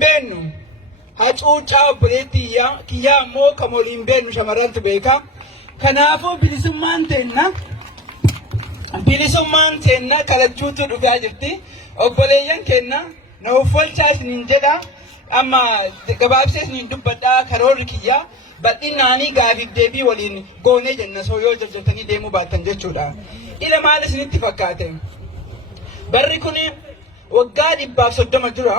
Benu hacuucaa obboleettii kiyyaa immoo kan waliin beenu shamarrantu beeka. Kanaafuu bilisummaan teenna kadhachuutu dhufaa jirti. Obboleeyyan kenna na uffolchaa isiniin jedha. Amma gabaabsee isiniin dubbadhaa karoorri kiyyaa bal'innaanii gaafiif deebii waliin goonee jenna soo yoo jajjabtanii deemuu baattan jechuudha. Ila maal isinitti fakkaate? Barri kun waggaa 130 dura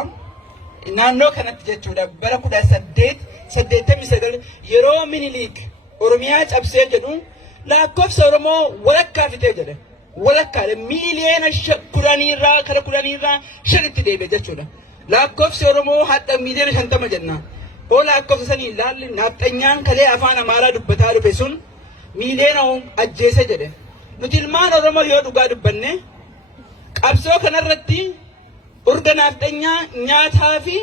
naannoo kanatti jechuudha bara 1889 yeroo Minilik Oromiyaa cabsee jedhu lakkoofsa Oromoo walakkaa fitee jedhe. Walakkaa miiliyoona 10 shanitti deebi'e jechuudha. Lakkoofsi Oromoo hadda miiliyoona 50 jenna. Oo lakkoofsa sanii ilaalli naaxanyaan kalee afaan Amaaraa dubbataa dhufe sun miiliyoona ajjeese jedhe. Nuti ilmaan Oromoo yoo dhugaa dubbanne qabsoo kanarratti urga naaxanyaa nyaataa fi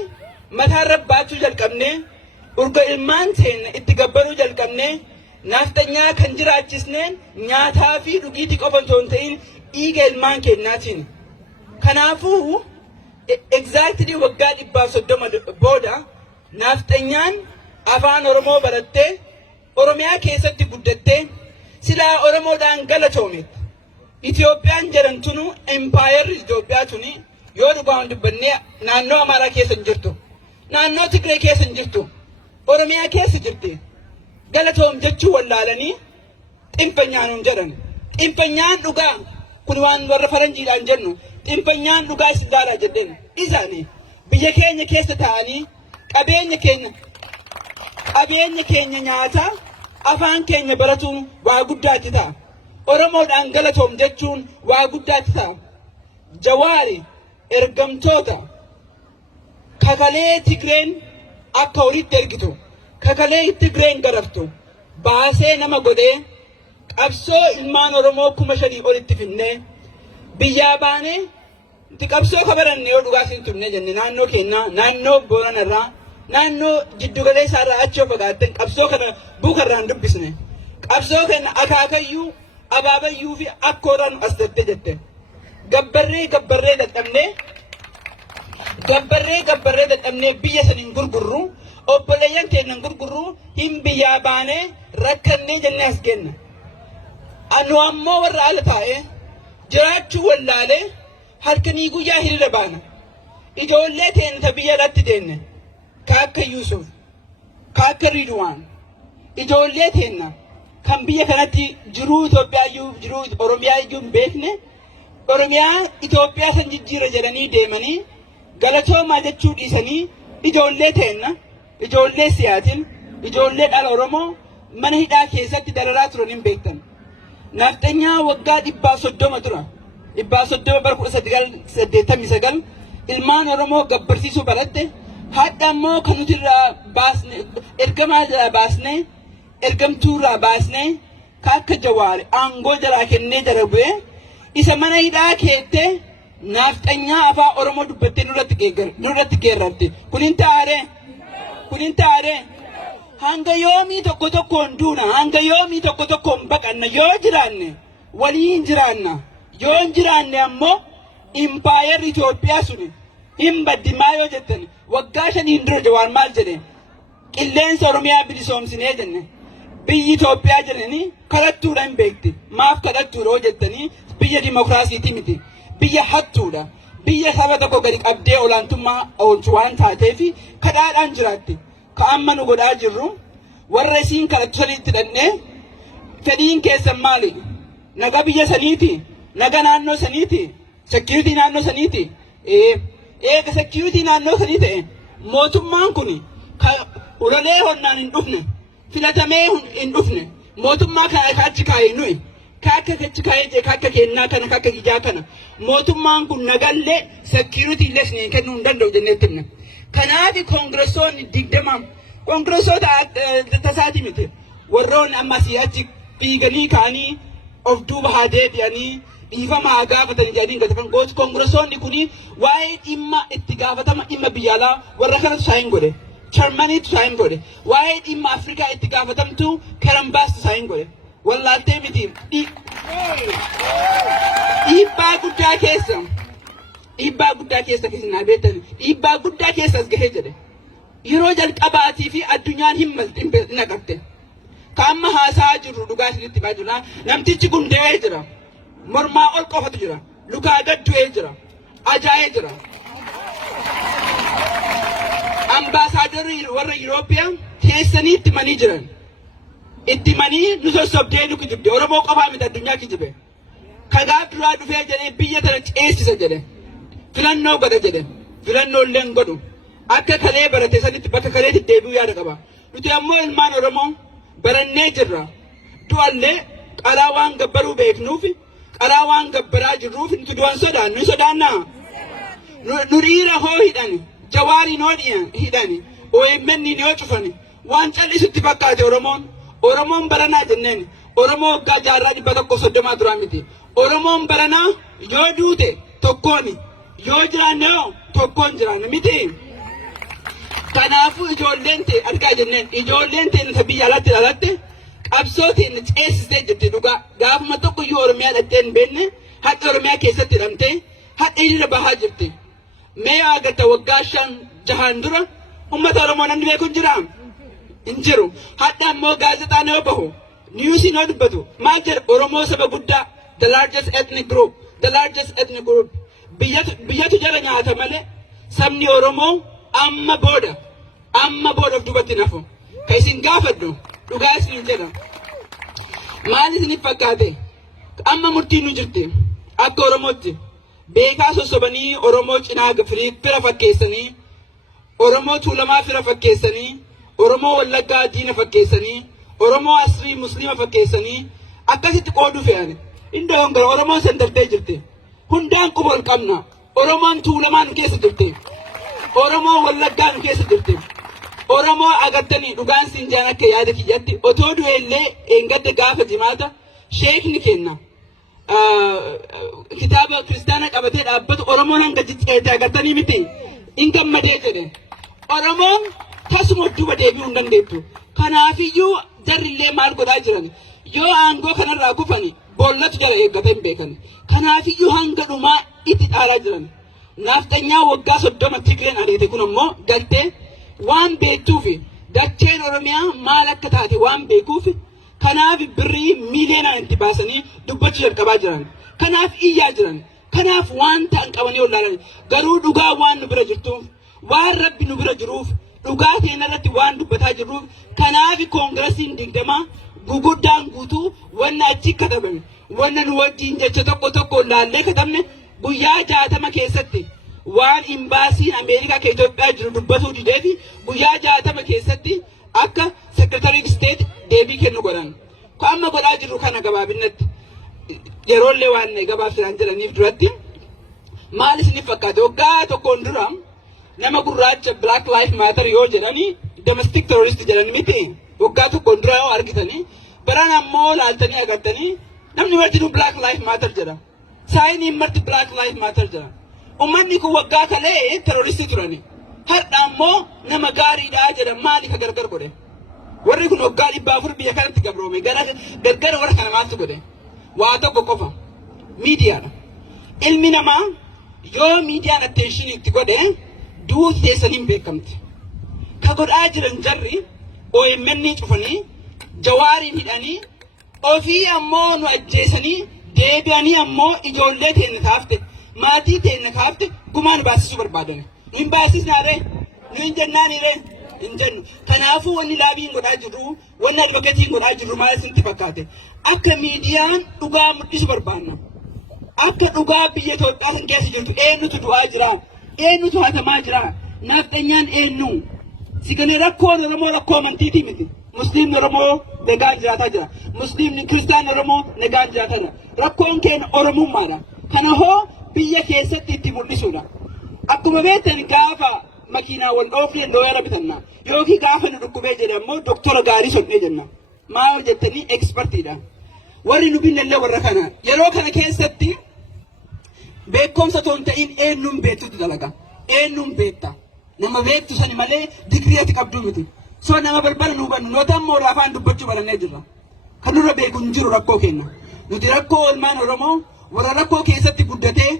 mataarra baachuu jalqabne urga ilmaan teenya itti gabbaruu jalqabne naaxanyaa kan jiraachisneen nyaataa fi dhugiitii qofa osoo hin ta'in dhiiga ilmaan keenyaatiin. Kanaafuu exactly waggaa 130 booda naaxanyaan afaan Oromoo barattee Oromiyaa keessatti guddattee silaa Oromoodhaan galatoometti. Itoophiyaan jedhamtunu empire Itoophiyaa tuni yoo dhugaan dubbannee naannoo Amaaraa keessa hin jirtu. Naannoo Tigree keessa hin jirtu. Oromiyaa keessa jirti. Galatoom jechuu wallaalanii xinfanyaan jedhan. Xinfanyaan dhugaa kun waan warra faranjiidhaan jennu xinfanyaan dhugaa islaalaa jedheen. Isaanii biyya keenya keessa ta'anii qabeenya keenya nyaata afaan keenya baratuun waa guddaatti ta'a. Oromoodhaan galatoom jechuun waa guddaatti ta'a. Jawaari ergamtoota kakalee Tigreen akka horiitti ergitu kakalee Tigreen garaftu baasee nama godhee qabsoo ilmaan Oromoo 5,000 olitti finnee biyyaa baanee qabsoo kabaranne yoo dhugaa isin turne jenne naannoo keenya naannoo Booranarraa naannoo jiddugaleessaa irraa achii fagaatten qabsoo kana buukarraan dubbisne qabsoo kana akaakayyuu abaabayyuu fi akkooraan as dette jette. Gabbarree dadhabnee biyya saniin gurgurru obboleeyyan keenyan gurgurru hin biyyaa baanee rakkannee jennee as kenna. Anu ammoo warra ala taa'ee jiraachuu wallaalee halkanii guyyaa hiriira baana. Ijoollee teenya biyya alatti deenne ka akka Yuusuf ka akka Ridwaan ijoollee teenya kan biyya kanatti jiruu Itoophiyaayyuu jiruu Oromiyaayyuu hin beekne Oromiyaa Itoophiyaa san jijjiira jedhanii deemanii galatoomaa jechuu dhiisanii ijoollee teenya ijoollee siyaatiin ijoollee dhala Oromoo mana hidhaa keessatti dararaa turan hin beektan. Naaxanyaa waggaa 130 dura 130 bara 1989 ilmaan Oromoo gabbarsiisuu baratte hadda ammoo kan nuti irraa baasne ergamaa jalaa baasne ergamtuu irraa baasne ka akka Jawaari aangoo jalaa kennee jara bu'ee isa mana hidhaa keettee naaxanyaa afaan Oromoo dubbattee nurratti geerrarte. Kunin taare hanga yoomii tokkoon duuna hanga yoomii tokkoon baqanna yoo jiraanne waliin jiraanna yoo jiraanne ammoo impaayar Itoophiyaa suni hin baddimaa yoo jettan waggaa 5 dura Jawaar maal jedhe qilleensa Oromiyaa bilisoomsinee jenne biyyi Itoophiyaa jedhanii kadhattuudha hin beekti maaf kadhattuudha yoo jettanii biyya dimokiraasiiti miti biyya hattuudha biyya saba tokko gadi qabdee olaantummaa oolchu waan taateef kadhaadhaan jiraatti. Ka amma nu godhaa jirru warra isiin kadhattu saniitti dhannee fedhiin keessan maali? Naga biyya saniiti naga naannoo saniiti security naannoo saniiti eega security naannoo sanii ta'e mootummaan kun ulolee honnaan hin dhufne filatamee hin dhufne mootummaa kana achi kaa'ee nuyi kakka kachi kaa'ee jee kakka kennaa kana kakka gijaa kana mootummaan kun nagallee security lesnee kennuu hin danda'u jenneetti himna. Kanaafi koongresoonni 20 koongresoota tasaati miti warroonni amma si'achi fiiganii ka'anii of duuba haa deebi'anii dhiifama haa gaafatanii jedhanii gatafan gootu koongresoonni kuni waa'ee dhimma itti gaafatama dhimma biyyaalaa warra kanatu saayin godhe. Charmaniitu saayin godhe. Waa'ee dhimma Afrikaa itti gaafatamtu Karambaastu saayin godhe. Wallaaltee miti dhiibbaa guddaa keessa dhiibbaa guddaa keessa keessaa beektan dhiibbaa guddaa keessas gahee jedhe yeroo jalqabaatii fi addunyaan hin naqatte kaamma haasaa jirru dhugaa isinitti himaa jirra namtichi kun de'ee jira mormaa ol qofatu jira lukaa gad du'ee jira ajaa'ee jira ambaasaaddarri warra Yurooppiyaan teessanii itti manii jiran itti manii nu sossobdee nu kijibde Oromoo qofaa miti addunyaa kijibe kagaa duraa dhufee jedhee biyya tana ceesisa jedhe filannoo godha jedhe filannoo illee godhu akka kalee barate sanitti bakka kaleetti deebi'uu yaada qaba nuti ammoo ilmaan Oromoo barannee jirra du'allee qaraa waan gabbaruu beeknuuf qaraa waan gabbaraa jirruuf nuti du'an sodaannu sodaannaa nu dhiira hoo hidhani jawaariin hoo hidhani OMN yoo cufani waan callisutti fakkaate Oromoon baranaa jenneen Oromoo waggaa jaarraa 130 duraa miti Oromoon baranaa yoo duute tokkooni yoo jiraanne tokkoon jiraanne miti kanaafuu ijoolleen ta'e argaa jenneen ijoolleen ta'e biyya alatti qabsoo ta'e ceesisee jirti dhugaa gaafuma tokko yoo Oromiyaa dhattee hin beekne haqa Oromiyaa keessatti hidhamtee haqa hiriira bahaa jirti mee agarta waggaa 5-6 dura ummata Oromoo namni beeku jira hin jiru hadda ammoo gaazexaan yoo bahu niwusiin yoo dubbatu maal jedha Oromoo saba guddaa the largest ethnic group biyyatu jala nyaata malee sabni Oromoo amma booda of duubatti nafu ka isin gaafadhu dhugaa isin jedha maal isinif fakkaate amma murtiin nu jirti akka Oromootti beekaa sossobanii Oromoo cinaa fira fakkeessanii Oromoo Tuulamaa fira fakkeessanii Oromoo Wallaggaa diina fakkeessanii Oromoo Asrii Musliima fakkeessanii akkasitti qooduu fe'an inda hongara Oromoon san dartee jirti hundaan quba ol qabna Oromoon Tuulamaa nu keessa jirti Oromoo Wallaggaa nu keessa jirti Oromoo agartanii dhugaan siin jaan akka yaada kiyyatti otoo du'ellee eengadda gaafa jimaata sheekni kenna kitaaba kiristaana qabatee dhaabbatu Oromoon hanga jicceete agartanii miti in gammadee jedhe Oromoon tasuma duuba deebi'uu hin dandeettu kanaafiyyuu jarrillee maal godhaa jiran yoo aangoo kanarraa kufani boollatu jala eeggata hin beekan kanaafiyyuu hanga dhumaa itti dhaaraa jiran naafxanyaa waggaa 30 Tigreen adeete kun ammoo galtee waan beektuufi dacheen Oromiyaa maal akka taate waan beekuufi kanaaf birrii miiliyoonaan itti baasanii dubbachuu jalqabaa jiran kanaaf iyyaa jiran kanaaf waan ta'an qabanii ollaalan garuu dhugaa waan nu bira jirtuuf waan rabbi nu bira jiruuf dhugaa ta'een irratti waan dubbataa jirruuf kanaaf koongirasiin 20 guguddaan guutuu wanna achi katabame wanna nu wajjin jecha tokko laallee katabne guyyaa 60 keessatti waan imbaasiin Ameerikaa ke Itoophiyaa jiru dubbatuu dideefi guyyaa 60 keessatti akka Secretary of State deebii kennu godhan ko amma godhaa jirru kana gabaabinatti yeroollee waan gabaabsinaan jedhaniif duratti maal isinif fakkaate waggaa tokkoon dura nama gurraacha Black Lives Matter yoo jedhanii domestic terrorist jedhan miti waggaa tokkoon dura yoo argitanii baran ammoo laaltanii agartanii namni marti Black Lives Matter jedha saayinii marti Black Lives Matter jedha ummanni kun waggaa kalee terroristii turani har'a ammoo nama gaariidhaa jedha maaliif gargar godhe warri kun waggaa 400 biyya kanatti gabroome gargar warra kana maaltu godhe waa tokko qofa miidiyaadha ilmi namaa yoo miidiyaan attention itti godhe duuti teessaniin beekamti ka godhaa jiran jarri OMN cufanii jawaariin hidhanii ofii ammoo nu ajjeesanii deebi'anii ammoo ijoollee teenne kaafte maatii teenne kaafte gumaan baasisuu barbaadan nu hin baasisnaare nu hin jennaaniire hin jennu kanaafuu wanni laabiin godhaa jirru wanni advokeetiin godhaa jirru maal isinitti fakkaate akka miidiyaan dhugaa mul'isu barbaanna akka dhugaa biyya Itoophiyaa san keessa jirtu eenyutu du'aa jira eenyutu hatamaa jira naafxanyaan eenyu sigane rakkoon Oromoo rakkoo amantiitii miti musliimni Oromoo nagaan jiraataa jira musliimni Kiristaan Oromoo nagaan jiraataa jira rakkoon keenya Oromummaadha kana hoo biyya keessatti itti mul'isuudha akkuma beektan gaafa makiinaa wal dhoofne looyara bitanna yookiin gaafa nu dhukkubee jedhamoo doktora gaarii sonnee jenna maal jettanii ekspertiidha warri nu binnallee warra kana yeroo kana keessatti beekumsa toon ta'in eenyuun beektutu dalaga eenyuun beekta nama beektu sani malee digriyeeti qabduu miti soo nama balbala nu hubannu noota ammoo laafaan dubbachuu barannee jirra kan nurra beeku hin jiru rakkoo kenna nuti rakkoo ilmaan Oromoo warra rakkoo keessatti guddatee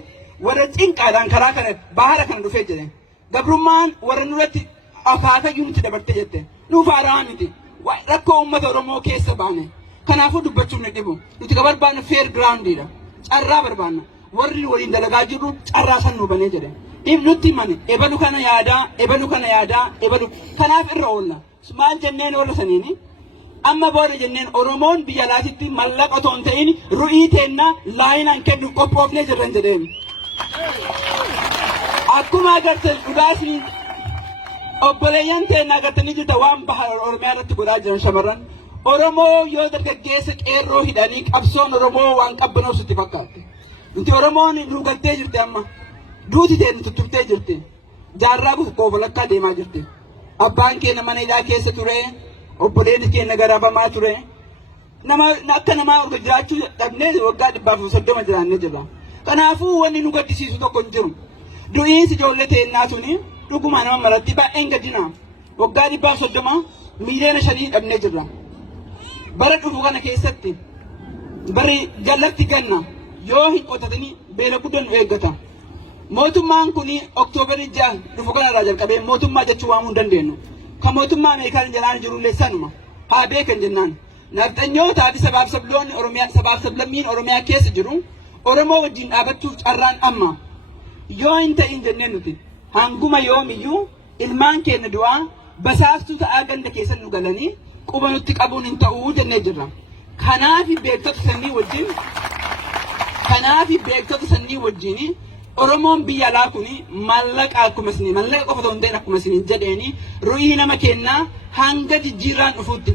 warra cinqaadhaan karaa kana bahara kana dhufee jedhe gabrummaan warra nurratti akaakayyuu nuti dabarte jette nuuf haaraa miti rakkoo uummata Oromoo keessa baane kanaafuu dubbachuuf ni dhibu nuti ka barbaanne fair groundidha carraa barbaanna warri waliin dalagaa jirru carraa san nu banee jedhe nutti mane ebalu kana yaadaa ebalu kanaaf irra oolla maal jenneen oolla saniini amma booda jenneen Oromoon biyya alaatitti mallaqa otoo hin ta'in ru'ii teennaa laayinaan kennu qophoofnee jirran jedheen akkuma agartan dhugaasni obboleeyyan teennaa agartanii jirta waan baha Oromiyaa irratti godhaa jiran shamarran Oromoo yoo dargaggeessa qeerroo hidhanii qabsoon Oromoo waan qabbanoos itti fakkaate inti Oromoon nu galtee jirte amma duuti teen tuttuftee jirte jaarraa tokkoof walakkaa deemaa jirte abbaan keenya mana hidhaa keessa ture obboleessi keenya garaafamaa ture nama akka namaa urga jiraachuu dhabnee waggaa 130 jiraannee jirra kanaafuu wanni nu gaddisiisu tokko hin jiru du'iinsi ijoollee teennaa tuni dhuguma nama maratti baay'een gaddina waggaa 130 miiliyoona 5 dhabnee jirra bara dhufu kana keessatti bari gallatti ganna yoo hin qotatanii beela guddaan nu eeggata mootummaan kuni Oktoobarii 6 dhufu kanarraa jalqabee mootummaa jechuu waamuu hin dandeenyu kan mootummaa Ameerikaan jalaan jirullee sanuma haa beekan jennaan nafxanyootaa fi sabaaf sablammiin Oromiyaa keessa jiru Oromoo wajjin dhaabachuuf carraan amma yoo hin ta'in jenneen nuti hanguma yoomiyyuu ilmaan keenya du'aa basaastuu ta'aa ganda keessan nu galanii quba nutti qabuun hin ta'uu jennee jirra kanaaf beektota sanii wajjin Oromoon biyya alaa kuni mallaqa akkuma isin mallaqa qofa ta'uu hin ta'in akkuma isin jedheeni ru'ii nama kennaa hanga jijjiirraan dhufuutti